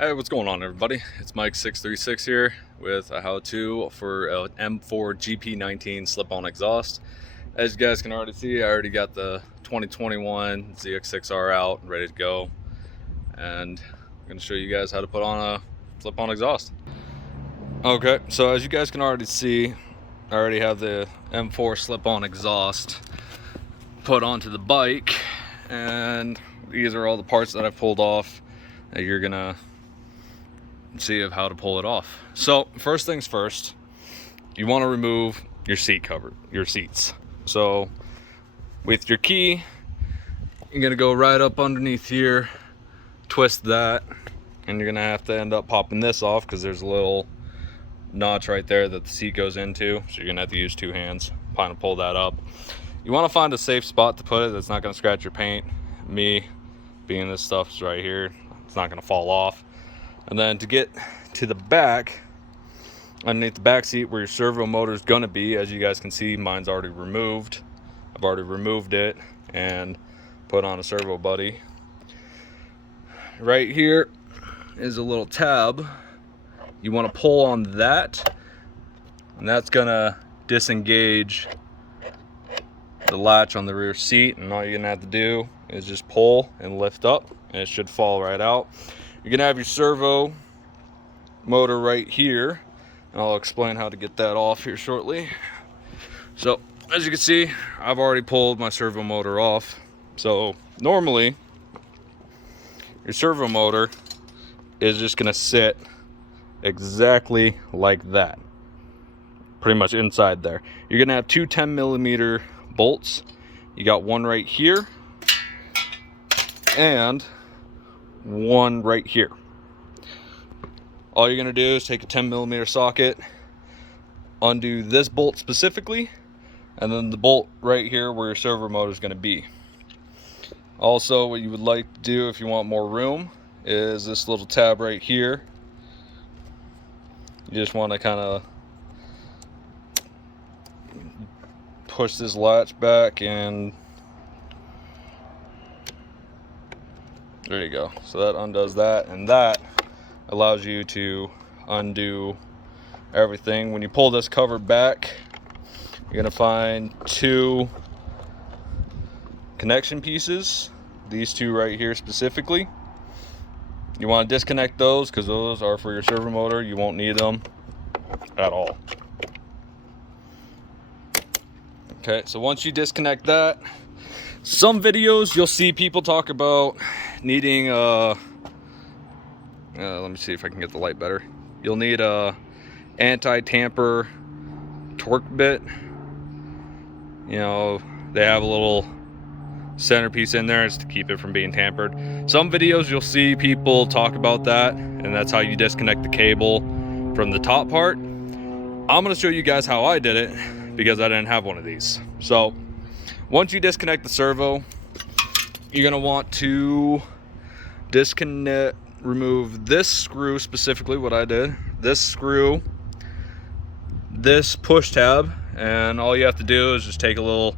Hey, what's going on, everybody? It's Mike636 here with a how-to for an M4 GP19 slip-on exhaust. As you guys can already see, I already got the 2021 ZX-6R out, ready to go, and I'm going to show you guys how to put on a slip-on exhaust. Okay, so as you guys can already see, I already have the M4 slip-on exhaust put onto the bike, and these are all the parts that I've pulled off that you're gonna see of how to pull it off. So first things first, you want to remove your seat cover, your seats. So with your key, you're gonna go right up underneath here, twist that, and you're gonna have to end up popping this off because there's a little notch right there that the seat goes into, so you're gonna have to use two hands trying to pull that up. You want to find a safe spot to put it that's not going to scratch your paint. Me being this stuff's right here, it's not going to fall off. And then to get to the back, underneath the back seat where your servo motor is going to be, as you guys can see, mine's already removed. I've already removed it and put on a servo buddy. Right here is a little tab. You want to pull on that, and that's going to disengage the latch on the rear seat, and all you're gonna have to do is just pull and lift up, and it should fall right out. You're gonna have your servo motor right here, and I'll explain how to get that off here shortly. So as you can see, I've already pulled my servo motor off. So normally your servo motor is just gonna sit exactly like that, pretty much inside there. You're gonna have two 10mm bolts. You got one right here and one right here. All you're gonna do is take a 10mm socket, undo this bolt specifically, and then the bolt right here where your servo motor is gonna be. Also, what you would like to do if you want more room is this little tab right here. You just want to kind of push this latch back, and there you go. So that undoes that, and that allows you to undo everything. When you pull this cover back, you're gonna find two connection pieces, these two right here specifically. You want to disconnect those because those are for your servo motor. You won't need them at all. Okay, so once you disconnect that, some videos you'll see people talk about needing let me see if I can get the light better. You'll need a anti-tamper torque bit. You know, they have a little centerpiece in there to keep it from being tampered. Some videos you'll see people talk about that, and that's how you disconnect the cable from the top part. I'm going to show you guys how I did it because I didn't have one of these. So once you disconnect the servo, you're going to want to remove this screw, specifically what I did, this screw, this push tab, and all you have to do is just take a little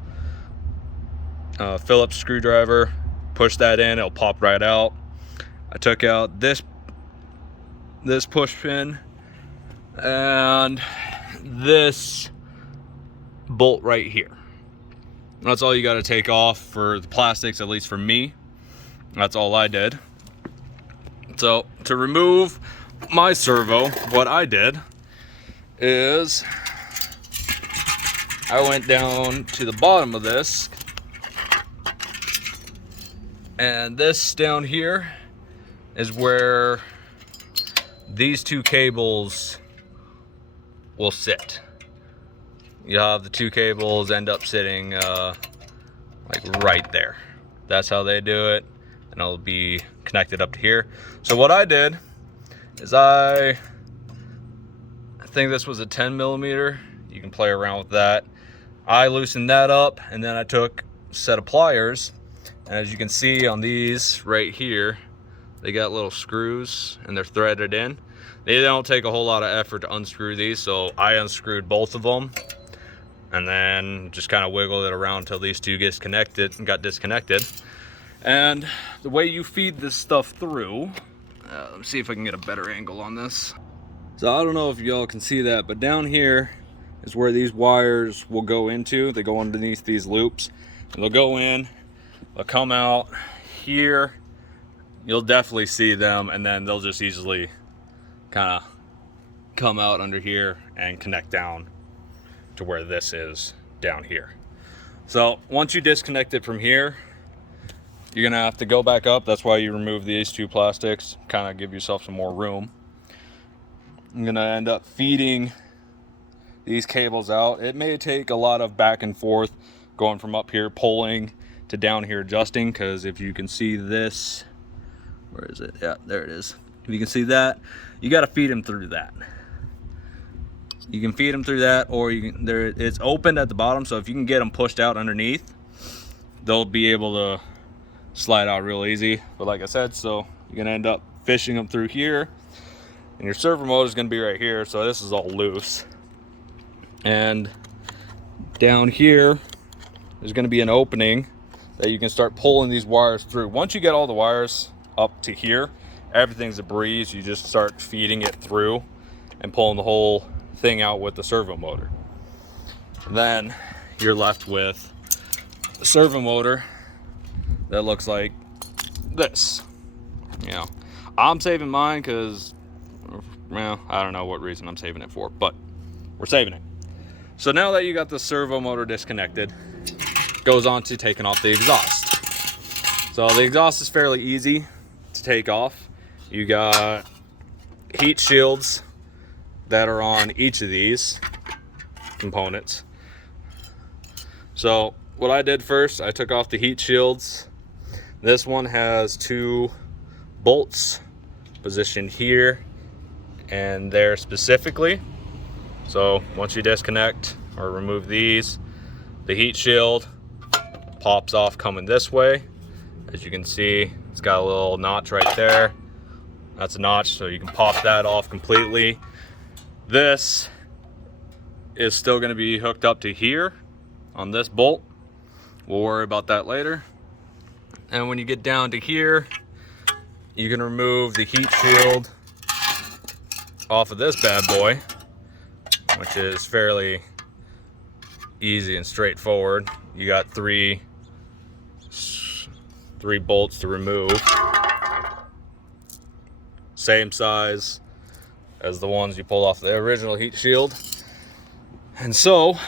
Phillips screwdriver, push that in, it'll pop right out. I took out this push pin and this bolt right here. That's all you got to take off for the plastics, at least for me. That's all I did. So to remove my servo, what I did is I went down to the bottom of this, and this down here is where these two cables will sit. You have the two cables end up sitting like right there. That's how they do it, and it'll be connected up to here. So what I did is I think this was a 10mm. You can play around with that. I loosened that up, and then I took a set of pliers, and as you can see on these right here, they got little screws and they're threaded in. They don't take a whole lot of effort to unscrew these, so I unscrewed both of them and then just kind of wiggled it around until these two got disconnected. And the way you feed this stuff through Let me see if I can get a better angle on this. So I don't know if y'all can see that, but down here is where these wires will go into. They go underneath these loops. And they'll go in, they'll come out here. You'll definitely see them, and then they'll just easily kind of come out under here and connect down to where this is down here. So once you disconnect it from here, you're gonna have to go back up. That's why you remove these two plastics, kind of give yourself some more room. I'm gonna end up feeding these cables out. It may take a lot of back and forth going from up here pulling to down here adjusting, because if you can see this, where is it? Yeah, there it is. If you can see that, you got to feed them through that. You can feed them through that, or you can, it's opened at the bottom, so if you can get them pushed out underneath, they'll be able to slide out real easy. But like I said, so you're gonna end up fishing them through here, and your servo motor is gonna be right here, so this is all loose. And down here there's gonna be an opening that you can start pulling these wires through. Once you get all the wires up to here, everything's a breeze. You just start feeding it through and pulling the whole thing out with the servo motor. Then you're left with a servo motor that looks like this. You know, I'm saving mine because, well, I don't know what reason I'm saving it for, but we're saving it. So now that you got the servo motor disconnected, goes on to taking off the exhaust. So the exhaust is fairly easy to take off. You got heat shields that are on each of these components. So what I did first, I took off the heat shields. This one has two bolts positioned here and there specifically. So once you disconnect or remove these, the heat shield pops off coming this way. As you can see, it's got a little notch right there. That's a notch, so you can pop that off completely. This is still gonna be hooked up to here on this bolt. We'll worry about that later. And when you get down to here, you can remove the heat shield off of this bad boy, which is fairly easy and straightforward. You got three bolts to remove. Same size as the ones you pulled off the original heat shield. And so,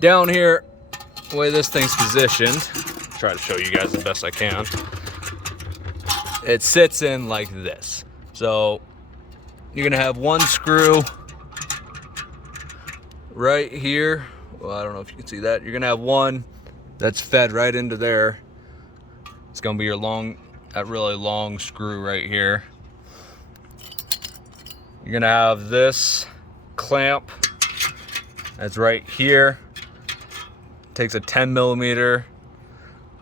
down here, the way this thing's positioned, try to show you guys the best I can. It sits in like this. So, you're gonna have one screw right here. Well, I don't know if you can see that. You're gonna have one that's fed right into there. It's gonna be your that really long screw right here. You're gonna have this clamp that's right here. Takes a 10mm,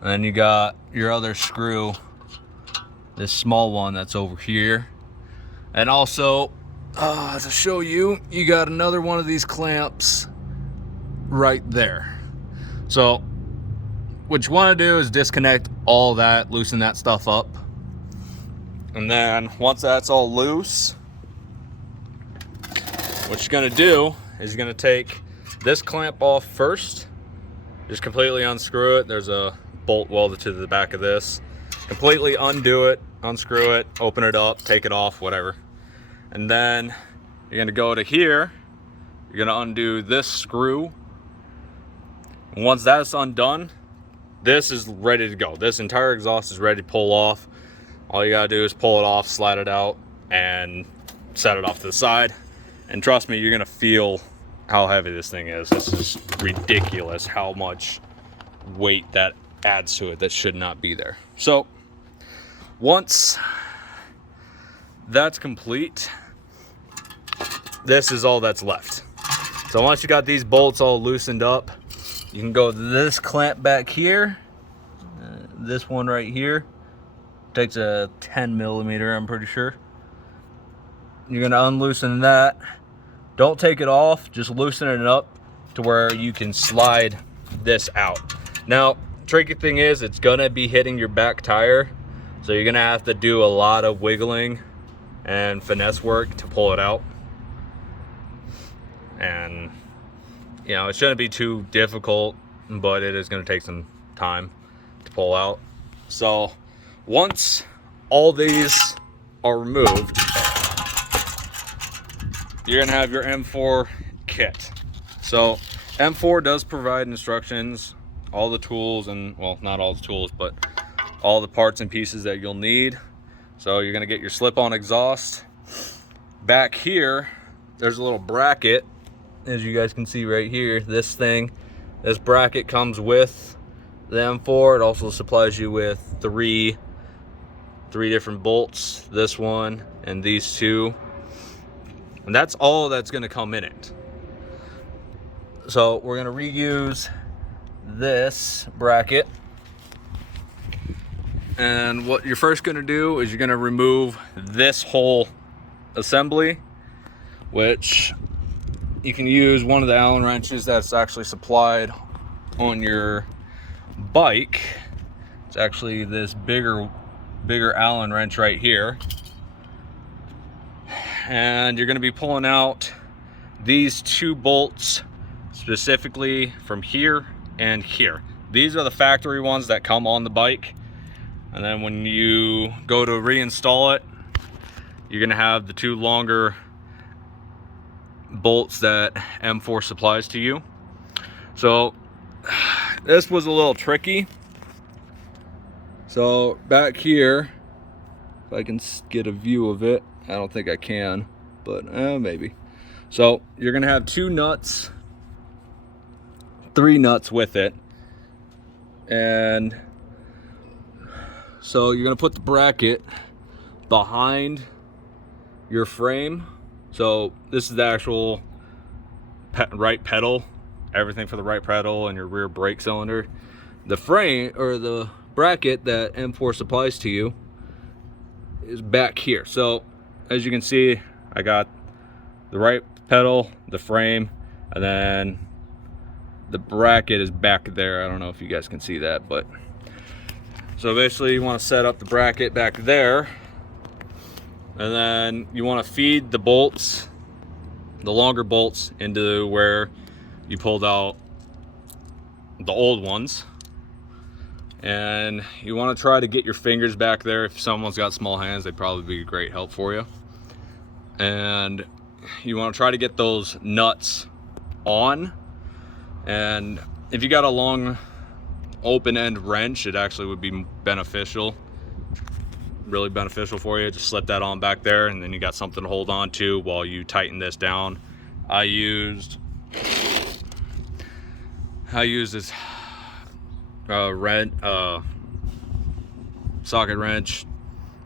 and then you got your other screw, this small one that's over here. And also, to show you, you got another one of these clamps right there. So what you want to do is disconnect all that, loosen that stuff up, and then once that's all loose, what you're going to do is you're going to take this clamp off first. Just completely unscrew it. There's a bolt welded to the back of this. Completely undo it, unscrew it, open it up, take it off, whatever. And then you're going to go to here. You're going to undo this screw. And once that's undone, this is ready to go. This entire exhaust is ready to pull off. All you gotta do is pull it off, slide it out, and set it off to the side. And trust me, you're gonna feel how heavy this thing is. This is ridiculous how much weight that adds to it that should not be there. So once that's complete, this is all that's left. So once you got these bolts all loosened up, you can go to this clamp back here. This one right here takes a 10mm, I'm pretty sure. You're gonna unloosen that. Don't take it off, just loosen it up to where you can slide this out. Now, tricky thing is it's gonna be hitting your back tire, So you're gonna have to do a lot of wiggling and finesse work to pull it out. And you know, it shouldn't be too difficult, but it is gonna take some time to pull out. So once all these are removed, you're gonna have your M4 kit. So M4 does provide instructions, all the tools, and well, not all the tools, but all the parts and pieces that you'll need. So you're gonna get your slip-on exhaust. Back here, there's a little bracket, as you guys can see right here. This bracket comes with the M4. It also supplies you with three different bolts, this one and these two. And that's all that's gonna come in it. So we're gonna reuse this bracket. And what you're first gonna do is you're gonna remove this whole assembly, which you can use one of the Allen wrenches that's actually supplied on your bike. It's actually this bigger Allen wrench right here. And you're gonna be pulling out these two bolts specifically from here and here. These are the factory ones that come on the bike. And then when you go to reinstall it, you're gonna have the two longer bolts that M4 supplies to you. So this was a little tricky. So back here, if I can get a view of it, I don't think I can, but maybe. So you're gonna have two nuts, three nuts with it. And so you're gonna put the bracket behind your frame. So this is the actual right pedal, everything for the right pedal and your rear brake cylinder. The frame, or the bracket that M4 supplies to you, is back here. So as you can see, I got the right pedal, the frame, and then the bracket is back there. I don't know if you guys can see that, but so basically you want to set up the bracket back there, and then you want to feed the bolts, the longer bolts, into where you pulled out the old ones. And you want to try to get your fingers back there. If someone's got small hands, they'd probably be a great help for you. And you want to try to get those nuts on. And if you got a long open end wrench, it actually would be beneficial, really beneficial for you. Just slip that on back there, and then you got something to hold on to while you tighten this down. I used this socket wrench,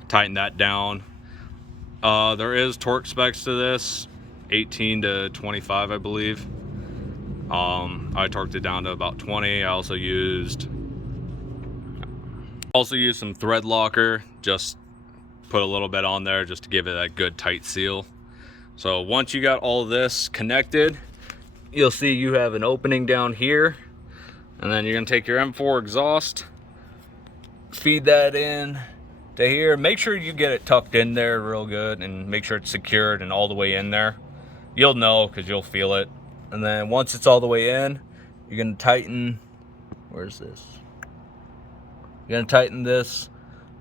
tighten that down. There is torque specs to this, 18 to 25, I believe. I torqued it down to about 20. I also used some thread locker, just put a little bit on there just to give it that good tight seal. So once you got all this connected, you'll see you have an opening down here, and then you're gonna take your M4 exhaust, feed that in to here. Make sure you get it tucked in there real good, and make sure it's secured and all the way in there. You'll know because you'll feel it. And then once it's all the way in, you're gonna tighten, where's this? You're gonna tighten this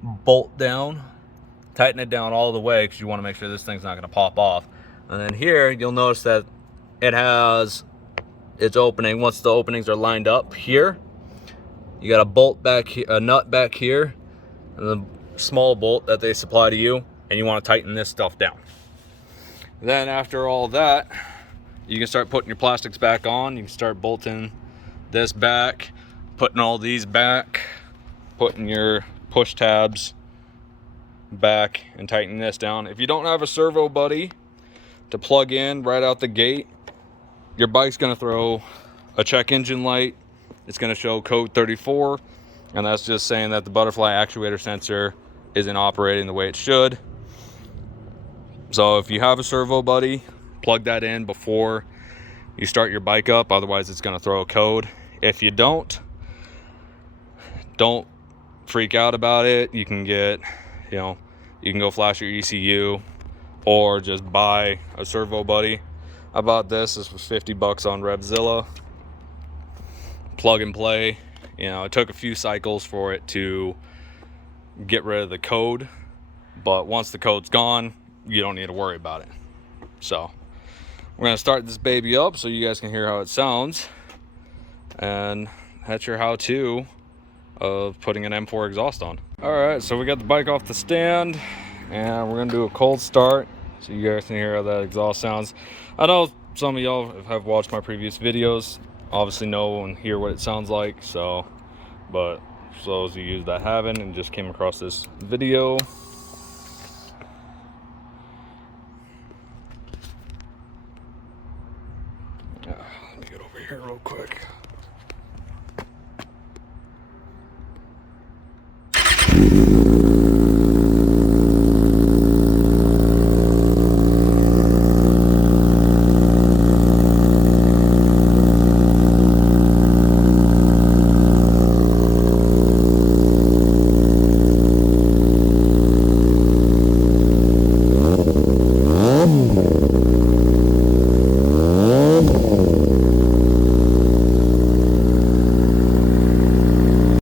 bolt down, tighten it down all the way, because you wanna make sure this thing's not gonna pop off. And then here, you'll notice that it has its opening. Once the openings are lined up here, you got a bolt back here, a nut back here, and the small bolt that they supply to you, and you wanna tighten this stuff down. Then after all that, you can start putting your plastics back on. You can start bolting this back, putting all these back, putting your push tabs back, and tightening this down. If you don't have a servo buddy to plug in right out the gate, your bike's gonna throw a check engine light. It's gonna show code 34, and that's just saying that the butterfly actuator sensor isn't operating the way it should. So if you have a servo buddy, plug that in before you start your bike up, otherwise it's going to throw a code. If you don't freak out about it, you can get, you know, you can go flash your ECU or just buy a servo buddy. I bought this was 50 bucks on Revzilla. Plug and play. You know, it took a few cycles for it to get rid of the code, but once the code's gone, you don't need to worry about it. So we're gonna start this baby up so you guys can hear how it sounds, and that's your how-to of putting an M4 exhaust on. All right, so we got the bike off the stand, and we're gonna do a cold start so you guys can hear how that exhaust sounds. I know some of y'all have watched my previous videos, obviously know and hear what it sounds like, so, but for those of you that haven't and just came across this video, let me get over here real quick.